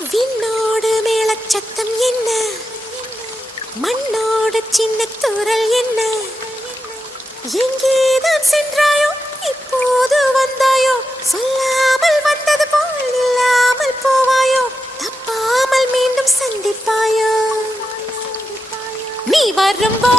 விண்ணோடு மேளச்சத்தம் என்ன, மண்ணோடு சின்ன தூரல் என்ன, எங்கேதான் சென்றாயோ இப்போது வந்தாயோ, சொல்லாமல் வந்தது போல் இல்லாமல் போவாயோ, தப்பாமல் மீண்டும் சந்திப்பாயோ, நீ வரும்போ